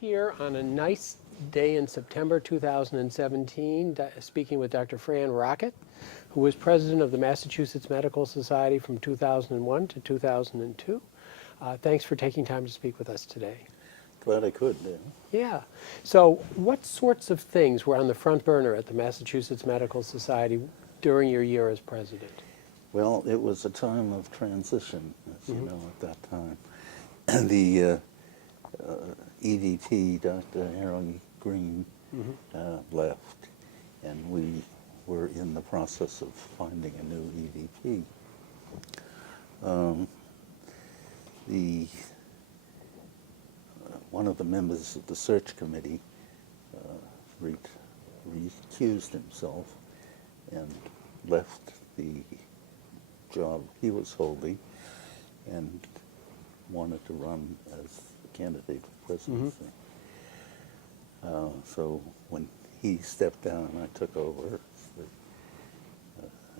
here on a nice day in September 2017, speaking with Dr. Fran Rocket, who was president of the Massachusetts Medical Society from 2001 to 2002. Thanks for taking time to speak with us today. Glad I could. Yeah. Yeah. So what sorts of things were on the front burner at the Massachusetts Medical Society during your year as president? Well, it was a time of transition, as you know, at that time. And the EVP, Dr. Harold Green, left, and we were in the process of finding a new EVP. One of the members of the search committee recused himself and left the job he was holding and wanted to run as a candidate for presidency. So when he stepped down, I took over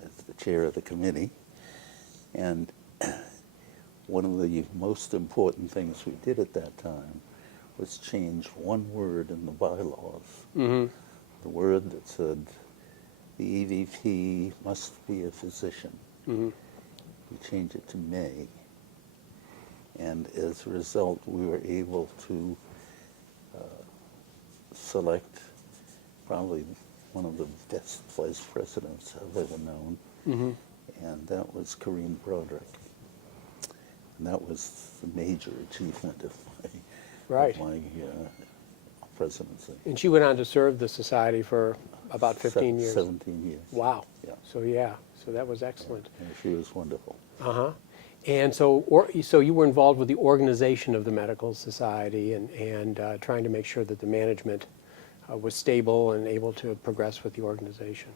as the chair of the committee. And one of the most important things we did at that time was change one word in the bylaws. The word that said the EVP must be a physician. We changed it to may. And as a result, we were able to select probably one of the best vice presidents I've ever known. And that was Corinne Broderick. And that was the major achievement of my presidency. And she went on to serve the society for about 15 years. 17 years. Wow. Yeah. So that was excellent. And she was wonderful. And so you were involved with the organization of the medical society and trying to make sure that the management was stable and able to progress with the organization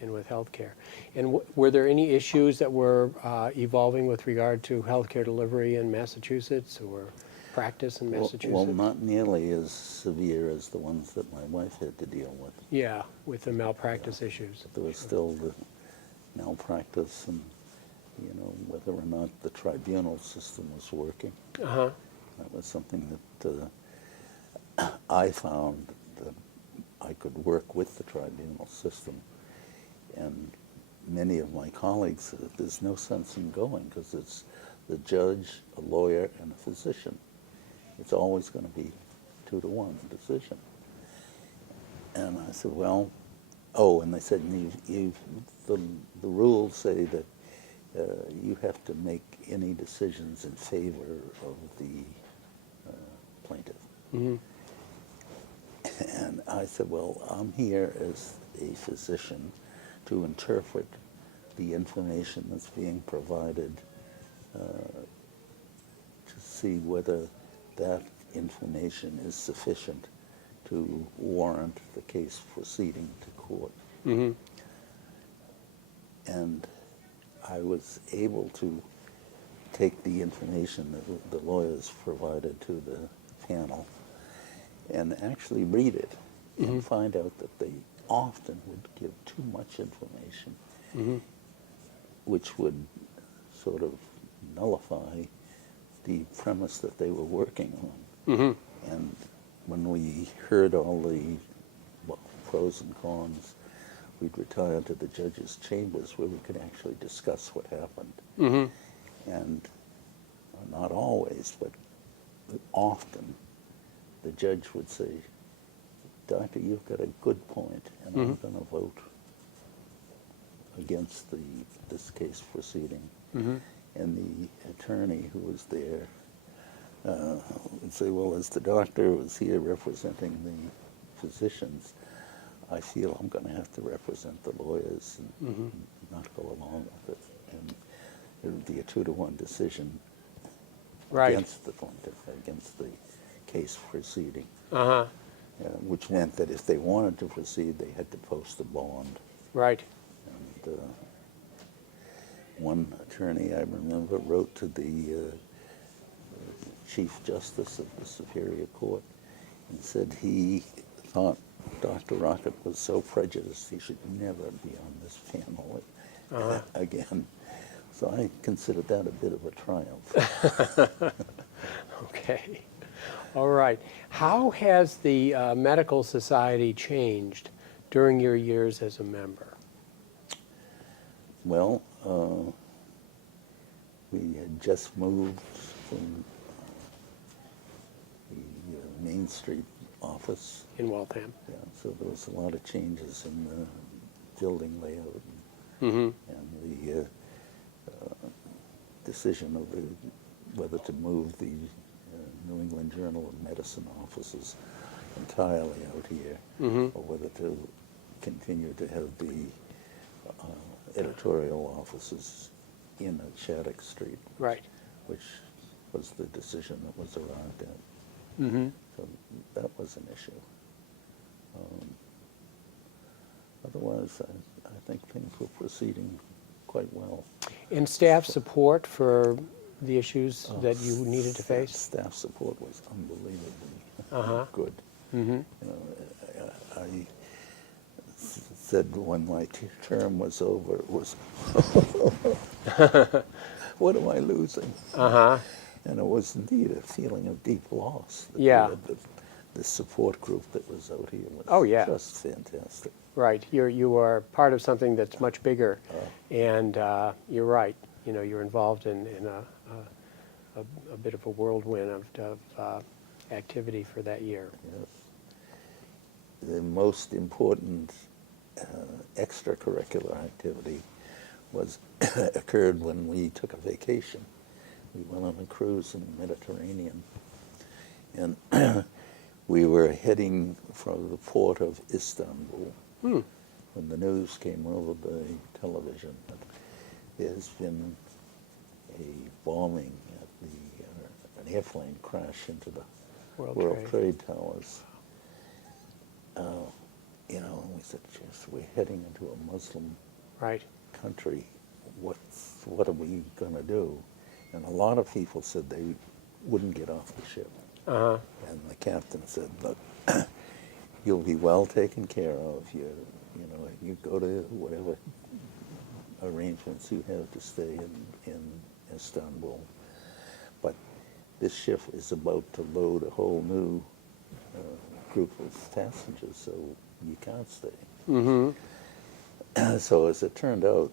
and with healthcare. And were there any issues that were evolving with regard to healthcare delivery in Massachusetts or practice in Massachusetts? Well, not nearly as severe as the ones that my wife had to deal with. Yeah, with the malpractice issues. There was still the malpractice and, whether or not the tribunal system was working. That was something that I found that I could work with the tribunal system. And many of my colleagues said there's no sense in going because it's the judge, a lawyer, and a physician. It's always going to be 2-to-1 decision. And I said, well, and they said, the rules say that you have to make any decisions in favor of the plaintiff. And I said, well, I'm here as a physician to interpret the information that's being provided to see whether that information is sufficient to warrant the case proceeding to court. And I was able to take the information that the lawyers provided to the panel and actually read it and find out that they often would give too much information, which would sort of nullify the premise that they were working on. And when we heard all the pros and cons, we'd retire to the judge's chambers where we could actually discuss what happened. And not always, but often, the judge would say, Doctor, you've got a good point, and I'm going to vote against this case proceeding. And the attorney who was there would say, well, as the doctor was here representing the physicians, I feel I'm going to have to represent the lawyers and not go along with it. And it would be a 2-to-1 decision against the plaintiff, against the case proceeding. Which meant that if they wanted to proceed, they had to post a bond. And one attorney, I remember, wrote to the Chief Justice of the Superior Court and said he thought Dr. Rocket was so prejudiced he should never be on this panel again. So I considered that a bit of a triumph. Okay. All right. How has the medical society changed during your years as a member? Well, we had just moved from the Main Street office. In Waltham? Yeah, so there was a lot of changes in the building layout Mm-hmm. and the decision of whether to move the New England Journal of Medicine offices entirely out here, Mm-hmm. or whether to continue to have the editorial offices in at Shattuck Street, Right. which was the decision that was arrived at. Mm-hmm. So that was an issue. Otherwise, I think things were proceeding quite well. And staff support for the issues that you needed to face? Staff support was unbelievably Uh-huh. good. Mm-hmm. You know, I said when my term was over, it was, what am I losing? Uh-huh. And it was indeed a feeling of deep loss. That Yeah. we had the support group that was out here was Oh, yeah. just fantastic. Right. You are part of something that's much bigger, and you're right. You know, you're involved in a bit of a whirlwind of activity for that year. Yes. The most important extracurricular activity was occurred when we took a vacation. We went on a cruise in the Mediterranean, and we were heading from the port of Istanbul when the news came over the television that there's been a bombing at an airplane crash into the World Trade Towers. You know, and we said, "Jeez, we're heading into a Muslim Right. country. What are we going to do?" And a lot of people said they wouldn't get off the ship. Uh-huh. And the captain said, "Look, you'll be well taken care of. You go to whatever arrangements you have to stay in Istanbul. But this ship is about to load a whole new group of passengers, so you can't stay." Mm-hmm. So as it turned out,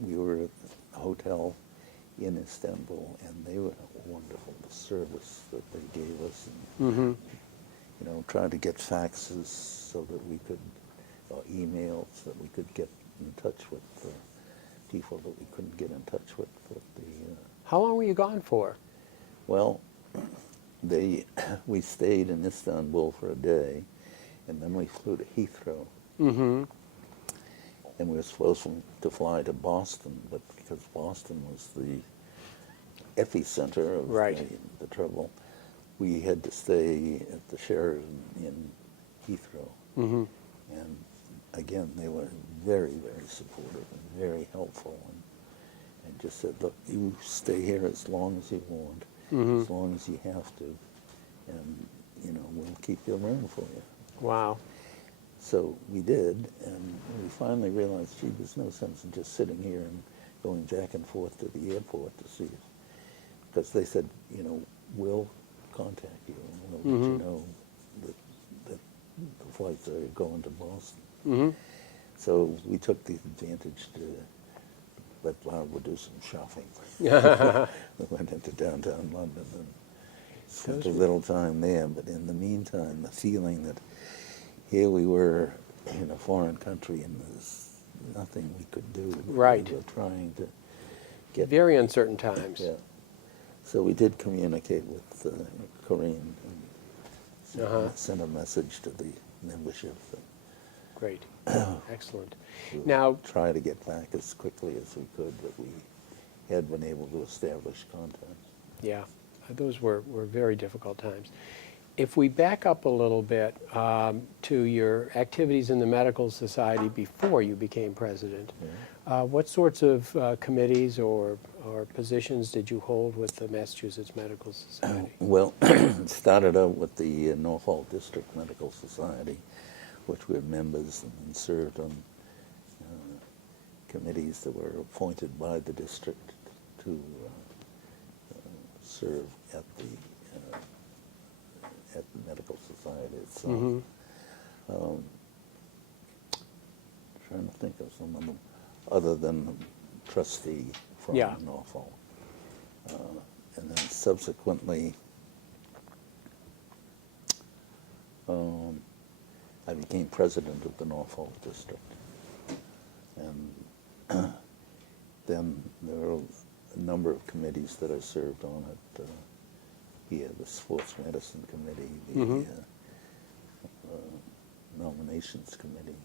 we were at a hotel in Istanbul, and they were wonderful, the service that they gave us. And, Mm-hmm. you know, trying to get faxes so that we could, or emails that we could get in touch with people that we couldn't get in touch with. How long were you gone for? Well, we stayed in Istanbul for a day, and then we flew to Heathrow. Mm-hmm. And we were supposed to fly to Boston, but because Boston was the epicenter of the trouble, we had to stay at the Sheraton in Heathrow. Mm-hmm. And again, they were very, very supportive and very helpful, and just said, "Look, you stay here as long as you want, as long as you have to, and we'll keep your room for you." Wow. So we did, and we finally realized, gee, there's no sense in just sitting here and going back and forth to the airport to see it. Because they said, we'll contact you and we'll let you know that the flights are going to Boston. Mm-hmm. So we took the advantage to let Barbara do some shopping. We went into downtown London and spent a little time there, but in the meantime, the feeling that here we were in a foreign country and there's nothing we could do. Right. We were trying to get... Very uncertain times. Yeah. So we did communicate with Corinne and sent a message to the membership. Great. Excellent. To Now, try to get back as quickly as we could, that we had been able to establish contact. yeah, those were very difficult times. If we back up a little bit to your activities in the Medical Society before you became president, what sorts of committees or positions did you hold with the Massachusetts Medical Society? Well, it started out with the Norfolk District Medical Society, which we're members and served on committees that were appointed by the district to serve at the Medical Society itself. Trying to think of some of them, other than trustee from Yeah. Norfolk. And then subsequently, I became president of the Norfolk district. And then there were a number of committees that I served on at the Sports Medicine Committee, the nominations committee,